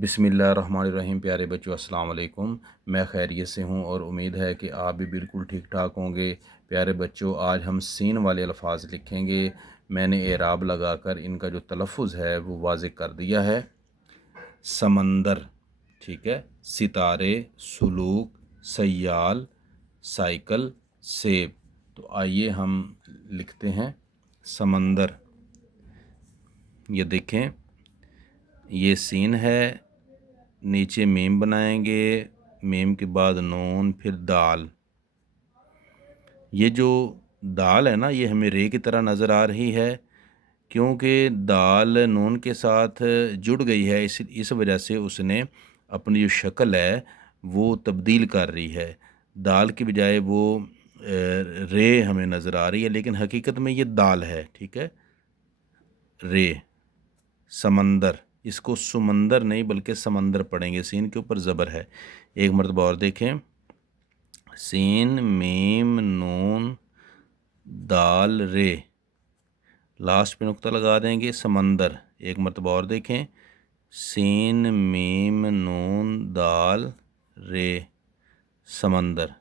बिस्मिल्लाहिर्रहमानिर्रहीम। प्यारे बच्चों, अस्सलाम वालेकुम। मैं खैरियत से हूँ और उम्मीद है कि आप भी बिल्कुल ठीक ठाक होंगे। प्यारे बच्चों, आज हम सीन वाले अल्फाज लिखेंगे। मैंने एराब लगाकर इनका जो तलफ़ुज़ है वो वाज़ेह कर दिया है। समंदर, ठीक है, सितारे, सुलूक, सयाल, साइकिल, सेब। तो आइए हम लिखते हैं समंदर। ये देखें, ये सीन है, नीचे मीम बनाएंगे, मीम के बाद नून, फिर दाल। ये जो दाल है ना, ये हमें रे की तरह नज़र आ रही है क्योंकि दाल नून के साथ जुड़ गई है। इस वजह से उसने अपनी जो शक्ल है वो तब्दील कर रही है। दाल की बजाय वो रे हमें नज़र आ रही है, लेकिन हकीकत में ये दाल है, ठीक है। रे, समंदर, इसको सुमंदर नहीं बल्कि समंदर पढ़ेंगे, सीन के ऊपर ज़बर है। एक मरतबा और देखें, सीन मीम नून दाल रे, लास्ट पे नुक्ता लगा देंगे, समंदर। एक मरतबा और देखें, सीन मीम नून दाल रे, समंदर।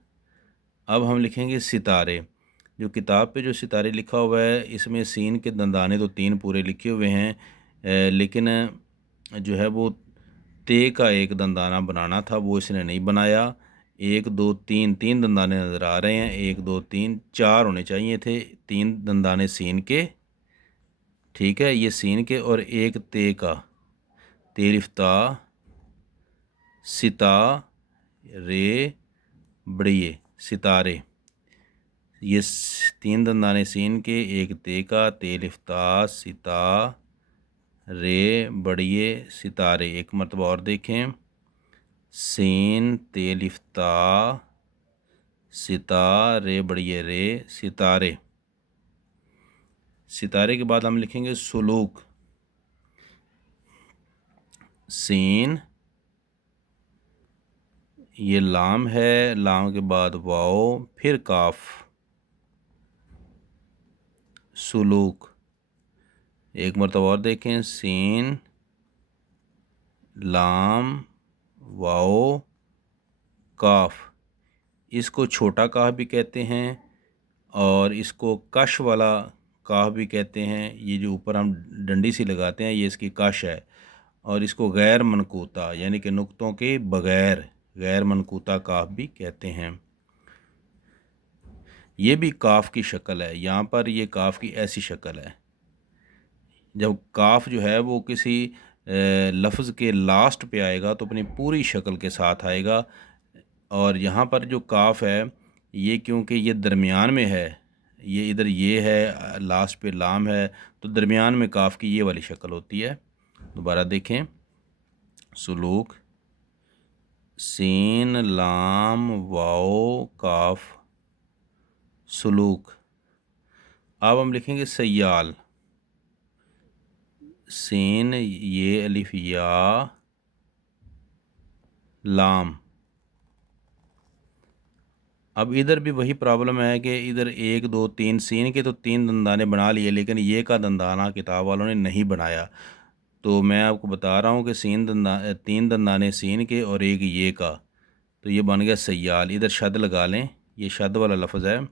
अब हम लिखेंगे सितारे। जो किताब पे जो सितारे लिखा हुआ है, इसमें सीन के दंदाने तो 3 पूरे लिखे हुए हैं, लेकिन जो है वो ते का एक दंदाना बनाना था, वो इसने नहीं बनाया। 1 2 3 3 दंदाने नज़र आ रहे हैं। 1 2 3 4 होने चाहिए थे, 3 दंदाने सीन के, ठीक है, ये सीन के, और एक ते का, तेलिफ्ता, सिता रे बड़िए, सितारे। ये 3 दंदाने सीन के, एक ते का, तेलिफ्ता, सिता रे बड़िए, सितारे। एक मरतबा और देखें, सीन तेलिफ्ता सिता रे बड़िए रे, सितारे। सितारे के बाद हम लिखेंगे सुलूक। सीन, ये लाम है, लाम के बाद वाओ, फिर काफ, सुलूक। एक मरतबा और देखें, सीन लाम वाओ काफ। इसको छोटा काफ भी कहते हैं और इसको कश वाला काफ भी कहते हैं। ये जो ऊपर हम डंडी सी लगाते हैं, ये इसकी कश है। और इसको गैर मनकूता यानी कि नुक्तों के बगैर गैर मनकूता काफ भी कहते हैं। ये भी काफ की शक्ल है, यहाँ पर ये काफ की ऐसी शक्ल है। जब काफ जो है वो किसी लफ्ज़ के लास्ट पे आएगा तो अपनी पूरी शक्ल के साथ आएगा। और यहाँ पर जो काफ है, ये क्योंकि ये दरमियान में है, ये इधर ये है, लास्ट पे लाम है, तो दरमियान में काफ की ये वाली शक्ल होती है। दोबारा देखें, सुलूक, सीन लाम वाओ काफ, सुलूक। अब हम लिखेंगे सयाल। सीन ये अलिफ या लाम। अब इधर भी वही प्रॉब्लम है कि इधर 1 2 3 सीन के तो 3 दंदाने बना लिए, लेकिन ये का दंदाना किताब वालों ने नहीं बनाया। तो मैं आपको बता रहा हूँ कि 3 दंदाने सीन के और एक ये का, तो ये बन गया सयाल। इधर शद लगा लें, ये शद वाला लफ्ज़ है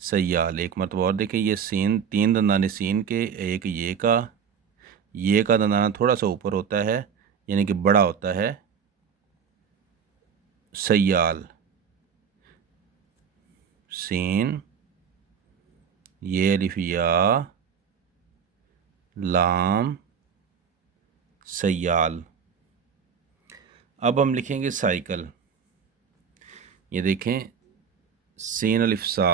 सयाल। एक मरतबा और देखें, ये सीन 3 दंदाने सीन के, एक ये का दंदाना थोड़ा सा ऊपर होता है यानी कि बड़ा होता है, सयाल। सीन ये अलिफ या लाम, सयाल। अब हम लिखेंगे साइकिल। ये देखें, सीन अलिफ सा,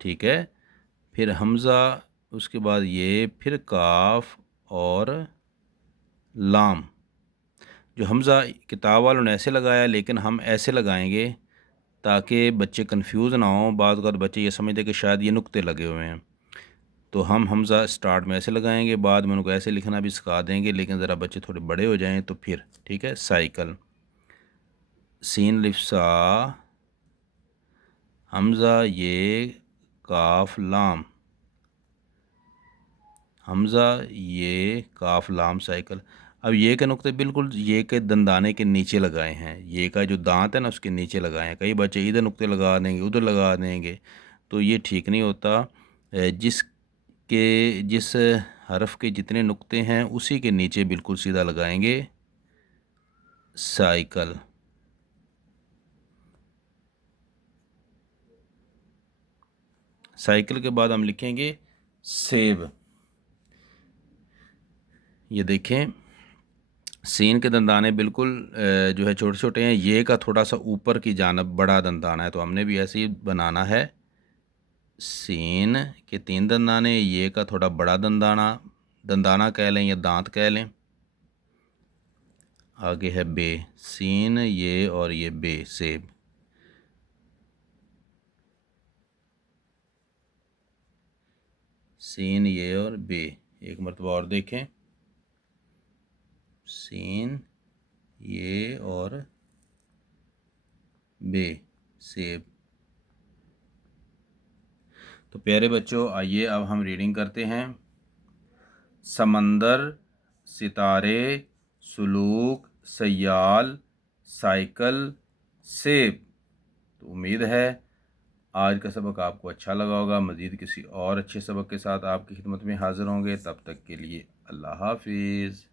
ठीक है, फिर हमज़ा, उसके बाद ये, फिर काफ और लाम। जो हमज़ा किताब वालों ने ऐसे लगाया, लेकिन हम ऐसे लगाएंगे ताकि बच्चे कंफ्यूज ना हों। बाद बात बच्चे ये समझते कि शायद ये नुक्ते लगे हुए हैं, तो हम हमज़ा स्टार्ट में ऐसे लगाएंगे, बाद में उनको ऐसे लिखना भी सिखा देंगे, लेकिन ज़रा बच्चे थोड़े बड़े हो जाएं तो फिर ठीक है। साइकिल, सीन लिफ्सा, हमज़ा ये, काफ लाम। حمزہ یہ کاف لام سائیکل. اب یہ کے نقطے بالکل یہ کے دندانے کے نیچے لگائے ہیں، یہ کا جو دانت ہے نا اس کے نیچے لگائے ہیں. کئی بچے ادھر نقطے لگا دیں گے ادھر لگا دیں گے، تو یہ ٹھیک نہیں ہوتا. جس حرف کے جتنے نقطے ہیں اسی کے نیچے بالکل سیدھا لگائیں گے سائیکل. سائیکل کے بعد ہم لکھیں گے سیب. یہ دیکھیں سین کے دندانے بالکل جو ہے چھوٹے چھوٹے ہیں، یہ کا تھوڑا سا اوپر کی جانب بڑا دندانہ ہے، تو ہم نے بھی ایسے ہی بنانا ہے. سین کے 3 دندانے، یہ کا تھوڑا بڑا دندانہ کہہ لیں یا دانت کہہ لیں. آگے ہے بے، سین یہ اور یہ بے، سیب. سین یہ اور بے، ایک مرتبہ اور دیکھیں، سین یہ اور بے، سیب. تو پیارے بچوں آئیے اب ہم ریڈنگ کرتے ہیں. سمندر، ستارے، سلوک، سیال، سائیکل، سیب. تو امید ہے آج کا سبق آپ کو اچھا لگا ہوگا. مزید کسی اور اچھے سبق کے ساتھ آپ کی خدمت میں حاضر ہوں گے. تب تک کے لیے اللہ حافظ.